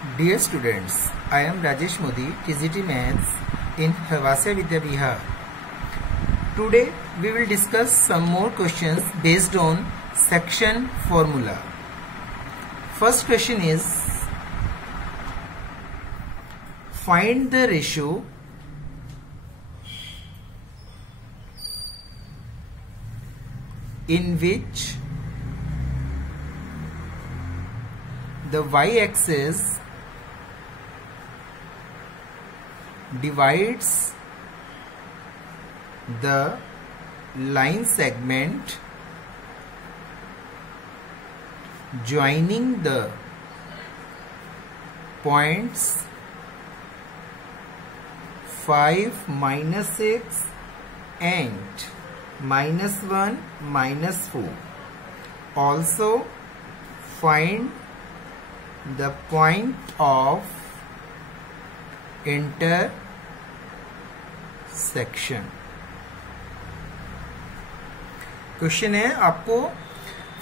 Dear students, I am Rajesh Modi, TGT Maths in Havasya Vidya Vihar. Today we will discuss some more questions based on section formula. First question is, find the ratio in which the y-axis divides the line segment joining the points 5, -6 and -1, -4. Also find the point of intersection. Question है आपको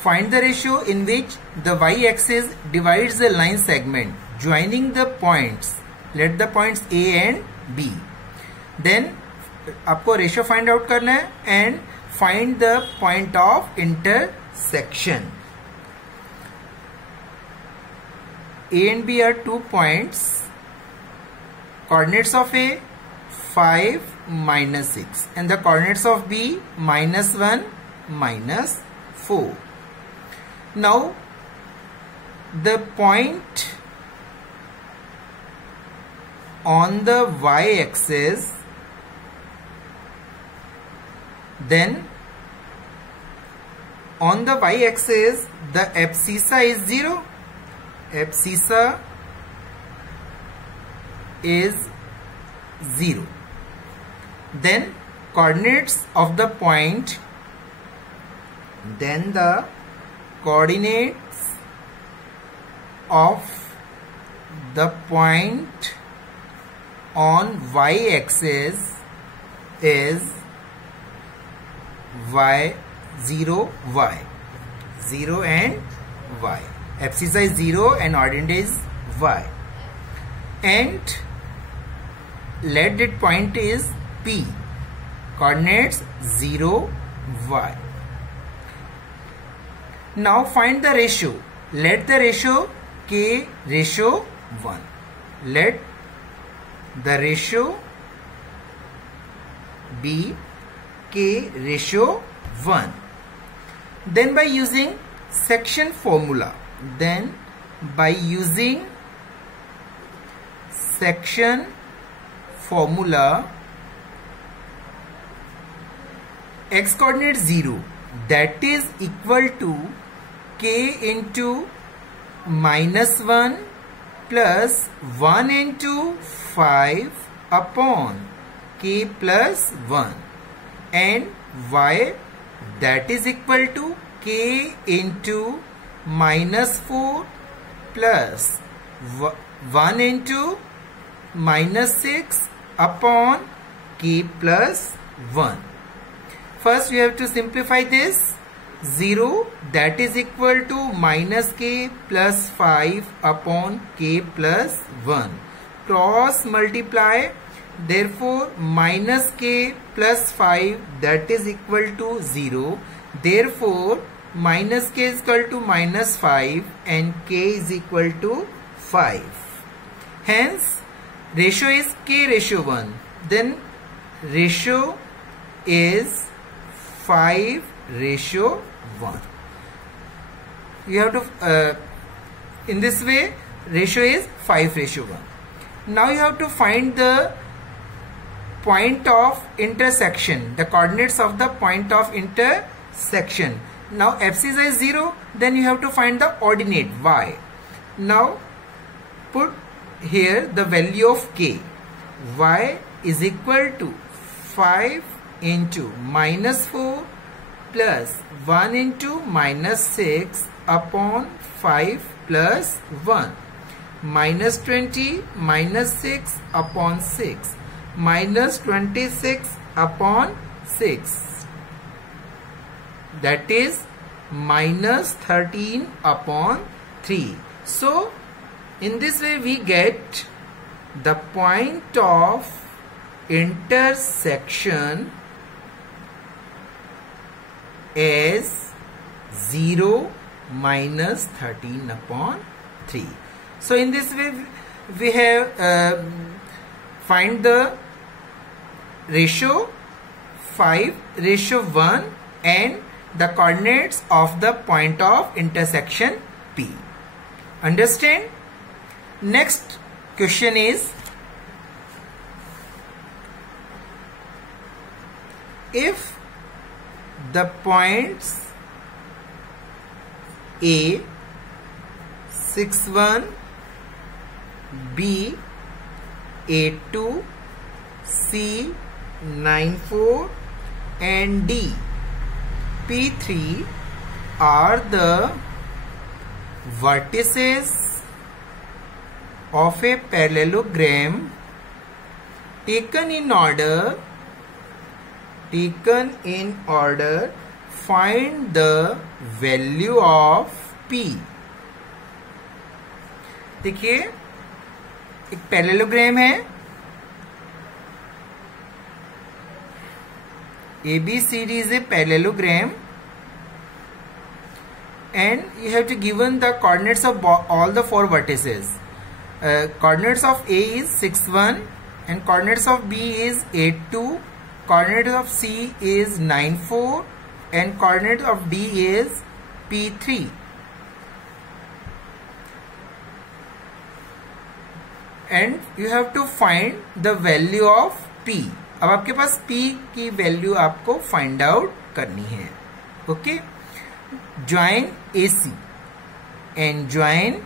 find the ratio in which the Y axis divides the line segment joining the points, let the points A and B. Then आपको ratio find out करना है and find the point of intersection. A and B are 2 points. Coordinates of A 5, -6 and the coordinates of B -1, -4. Now the point on the y-axis, then on the y-axis the abscissa is 0. Abscissa is 0. Then coordinates of the point, then the coordinates of the point on y-axis is y0 and y. Abscissa is 0 and ordinate is y, and let that point is P, coordinates 0, y. Now find the ratio. Let the ratio K ratio 1. Let the ratio be K ratio 1. Then by using section formula, x coordinate 0, that is equal to k into -1 plus 1 into 5 upon k plus 1, and y, that is equal to k into -4 plus 1 into -6 upon k plus 1. First we have to simplify this. 0, that is equal to -k plus 5 upon k plus 1. Cross multiply, therefore -k plus 5, that is equal to 0. Therefore -k is equal to -5 and k is equal to 5. Hence ratio is k ratio 1. Then ratio is 5 ratio 1. You have to in this way ratio is 5 ratio 1. Now you have to find the point of intersection, the coordinates of the point of intersection. Now abscissa is 0, then you have to find the ordinate y. Now put here the value of k. Y is equal to 5 into -4 plus 1 into -6 upon 5 plus 1, -20 -6 upon 6, -26 upon 6. that is minus 13 upon 3. So In this way we get the point of intersection as 0 minus 13 upon 3. So in this way we have find the ratio 5:1 and the coordinates of the point of intersection P. Understand? Next question is, if the points A 6,1, B 8,2, C 9,4 and D P3 are the vertices of a parallelogram taken in order, find the value of P. देखिए एक parallelogram है, ABCD is a parallelogram and you have to given the coordinates of all the four vertices. Coordinates of A is 6,1 and coordinates of B is 8,2, coordinates of C is 9,4 and coordinates of D is P3. And you have to find the value of P. अब आपके पास P की value आपको find out करनी है. Okay, join AC and join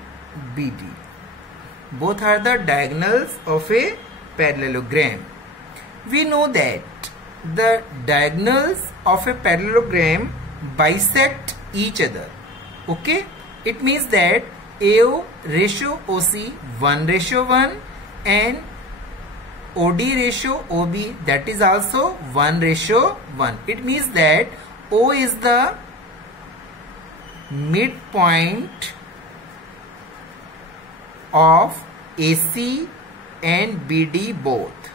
BD. Both are the diagonals of a parallelogram. We know that the diagonals of a parallelogram bisect each other. Okay, it means that AO ratio OC 1:1 and OD ratio OB, that is also 1:1. It means that O is the midpoint of AC and BD both,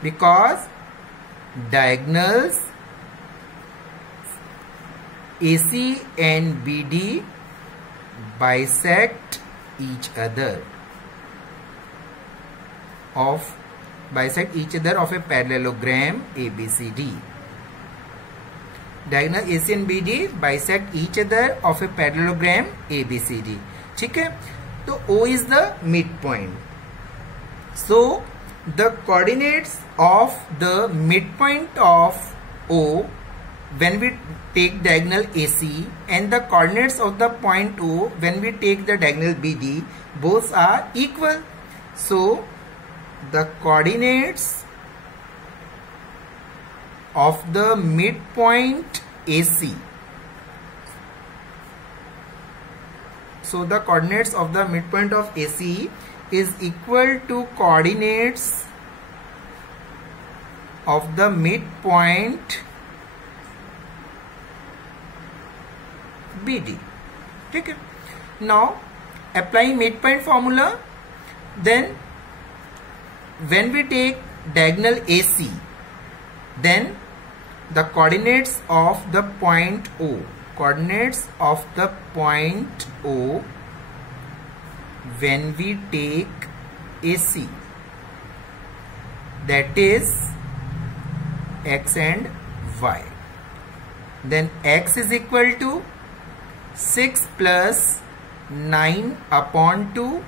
because diagonals AC and BD bisect each other of a parallelogram ABCD. Diagonal AC and BD bisect each other of a parallelogram ABCD. ठीक है, तो O is the midpoint. So the coordinates of the midpoint of O when we take diagonal AC and the coordinates of the point O when we take the diagonal BD, both are equal. So the coordinates of the midpoint AC, so the coordinates of the midpoint of AC is equal to coordinates of the midpoint BD. ठीक है, now applying midpoint formula, then when we take diagonal AC, then the coordinates of the point O, when we take AC, that is X and Y. Then X is equal to 6 plus 9 upon 2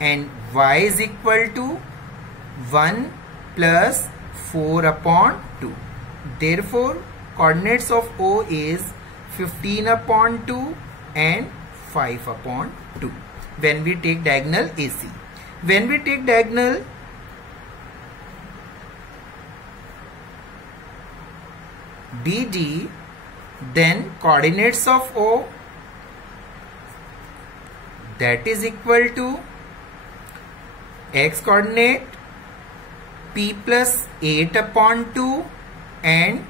and Y is equal to 1 plus 4 upon 2. Therefore, coordinates of O is 15 upon 2 and 5 upon 2 when we take diagonal AC. When we take diagonal BD, then coordinates of O, that is equal to X coordinate P plus 8 upon 2 and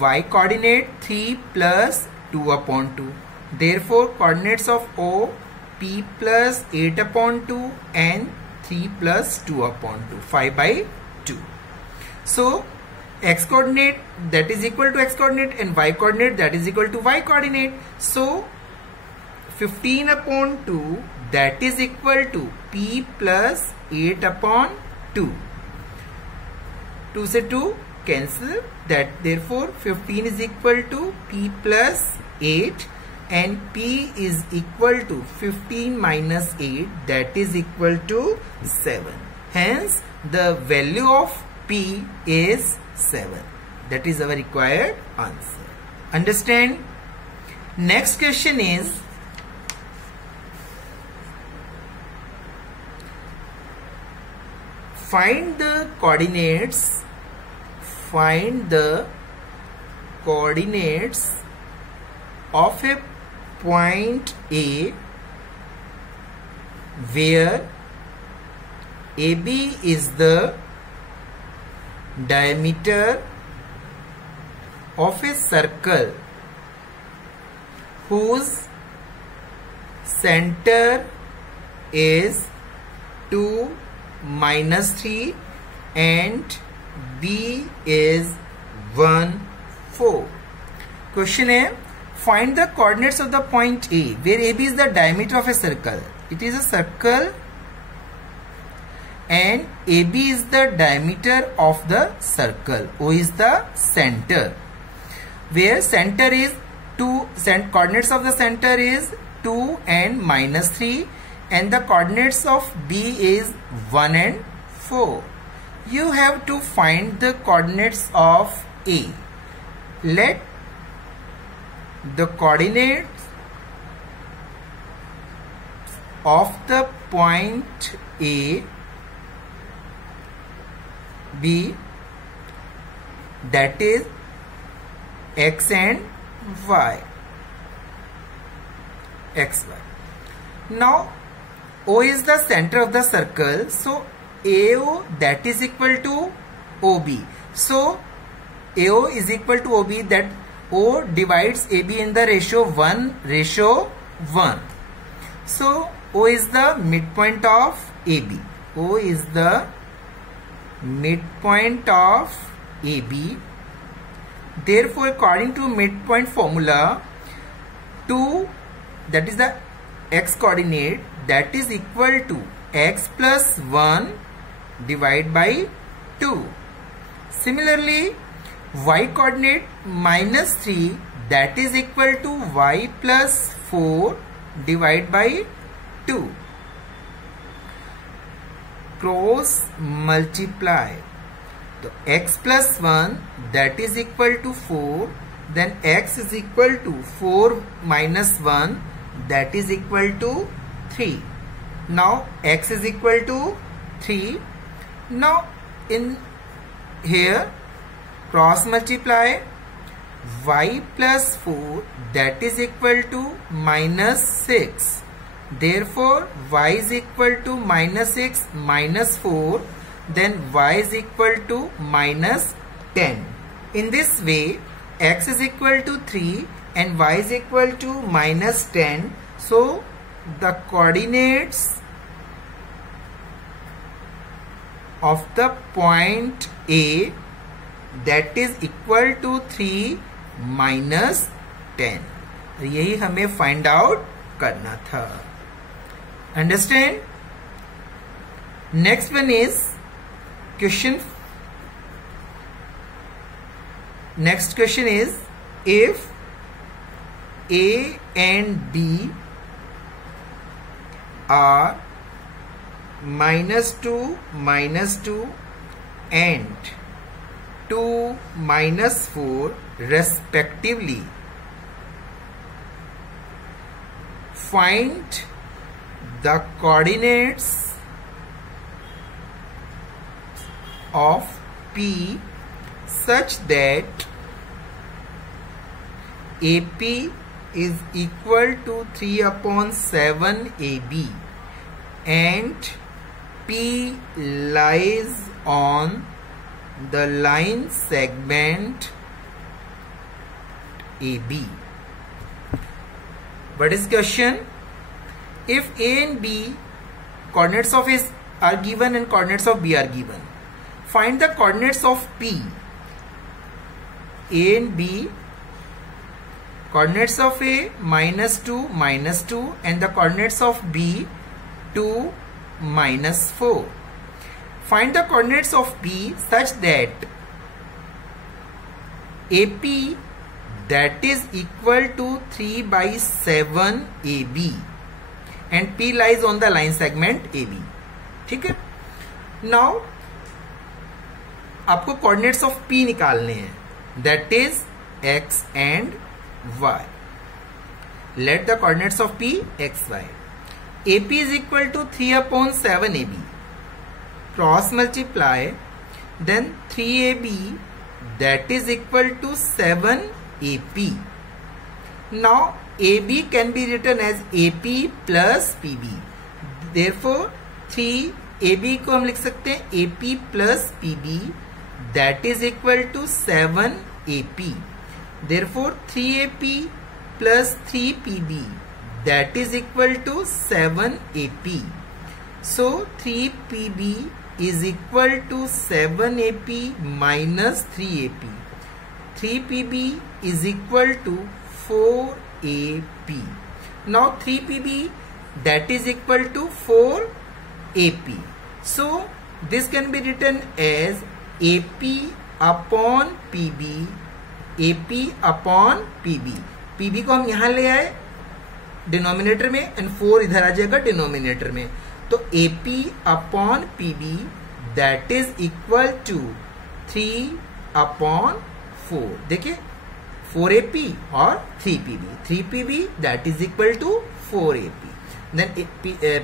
Y coordinate 3 plus 2 upon 2. Therefore, coordinates of O p plus 8 upon 2 and 3 plus 2 upon 2, 5 by 2. So x coordinate that is equal to x coordinate and y coordinate that is equal to y coordinate. So 15 upon 2 that is equal to p plus 8 upon 2. 2 से 2 cancel, that therefore 15 is equal to p plus 8 and p is equal to 15 minus 8, that is equal to 7. Hence the value of p is 7. That is our required answer. Understand? Next question is, find the coordinates of a point A where AB is the diameter of a circle whose center is 2, -3 and B is 1, 4. Question है, find the coordinates of the point A where AB is the diameter of a circle. It is a circle and AB is the diameter of the circle. O is the center. Where center is 2, coordinates of the center is 2 and -3 and the coordinates of B is 1 and 4. You have to find the coordinates of A. Let the coordinates of the point A be, that is x and y, xy. Now O is the center of the circle, so AO that is equal to OB. So AO is equal to OB, that O divides AB in the ratio 1:1. So O is the midpoint of AB. O is the midpoint of AB. Therefore, according to midpoint formula, 2, that is the x coordinate, that is equal to x plus 1 divided by 2. Similarly, y coordinate -3, that is equal to y plus 4 divided by 2. Cross multiply. So x plus 1 that is equal to 4, then x is equal to 4 minus 1, that is equal to 3. Now x is equal to 3. Now in here cross multiply, y plus 4 that is equal to -6. Therefore y is equal to -6 minus 4, then y is equal to -10. In this way x is equal to 3 and y is equal to -10. So the coordinates of the point A, that is equal to 3 minus 10. यही हमें find out करना था. Understand? Next one is question. Next question is, if A and B are -2, -2 and 2, -4 respectively, find the coordinates of P such that AP is equal to 3/7 AB and P lies on the line segment AB. What is question? if A and B coordinates of A are given and coordinates of B are given, find the coordinates of P. A and B, coordinates of A -2 -2 and the coordinates of B 2 -4. Find the coordinates of P such that AP that is equal to 3/7 AB and P lies on the line segment AB. ठीक है. Now आपको coordinates of P निकालने हैं, that is X and Y. Let the coordinates of P X, Y. AP is equal to 3/7 AB. Cross multiply, then 3AB that is equal to 7 AP. Now AB can be written as AP plus PB. Therefore 3AB को हम लिख सकते हैं AP plus PB that is equal to 7 AP. Therefore 3AP plus 3PB that is equal to 7 AP. So 3PB is equal to 7 AP minus 3 AP. 3PB is equal to 4 AP. Now 3PB that is equal to 4 AP. So this can be written as AP upon PB, AP upon PB. PB को हम यहाँ ले आए denominator में and 4 इधर आ जाएगा denominator में. तो AP upon PB that is equal to 3/4. देखिए 4AP और 3PB. 3PB that is equal to 4AP. Then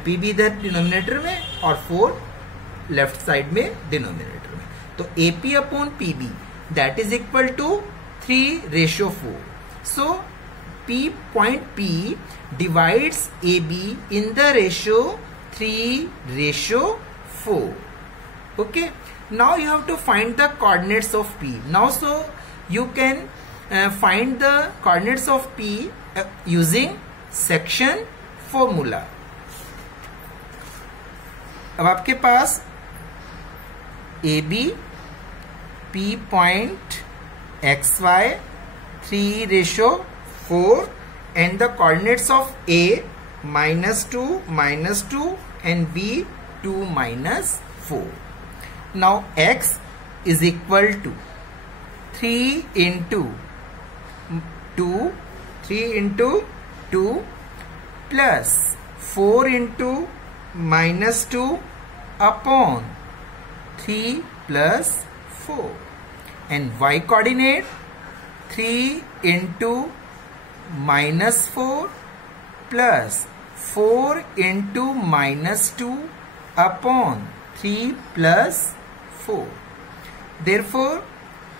PB इधर डिनोमिनेटर में और 4 लेफ्ट साइड में डिनोमिनेटर में. तो AP upon PB that is equal to 3/4. So point P divides AB in the ratio 3/4. Okay. Now you have to find the coordinates of P. Now so you can find the coordinates of P using section formula. अब आपके पास AB P point XY 3/4 and the coordinates of A -2 -2 and B 2 -4. Now X is equal to 3 into 2 plus 4 into -2 upon 3 plus 4, and Y coordinate 3 into -4 plus 4 into -2 upon 3 plus 4. Therefore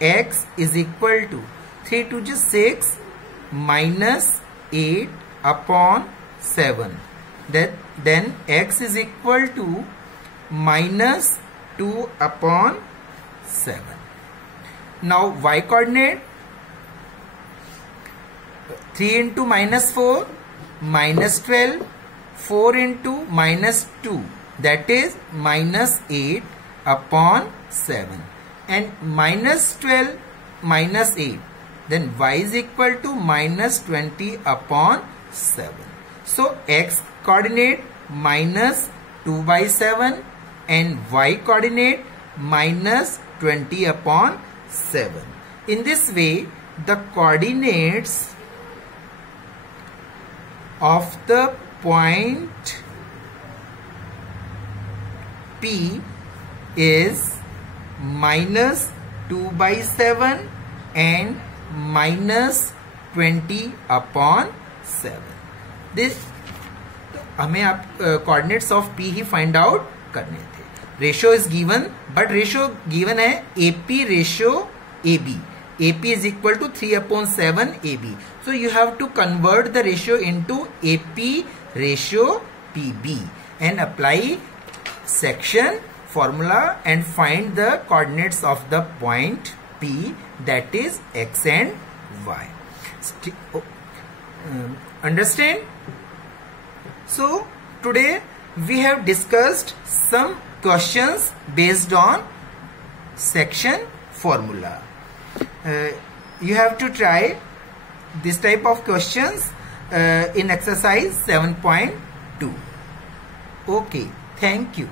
X is equal to 3 to 6 minus 8 upon 7. Then X is equal to minus 2 upon 7. Now Y coordinate 3 into -4 -12, 4 into -2 that is -8 upon 7, and -12 -8, then Y is equal to -20 upon 7. So X coordinate -2/7 and Y coordinate -20 upon 7. In this way the coordinates of the point P is -2/7 and -20 upon 7. This हमें आप coordinates of P he find out करने थे. Ratio is given, but ratio given है AP ratio AB. AP is equal to 3/7 AB. So you have to convert the ratio into AP ratio PB and apply section formula and find the coordinates of the point P, that is X and Y. Understand? So today we have discussed some questions based on section formula. You have to try this type of questions in exercise 7.2. Okay, thank you.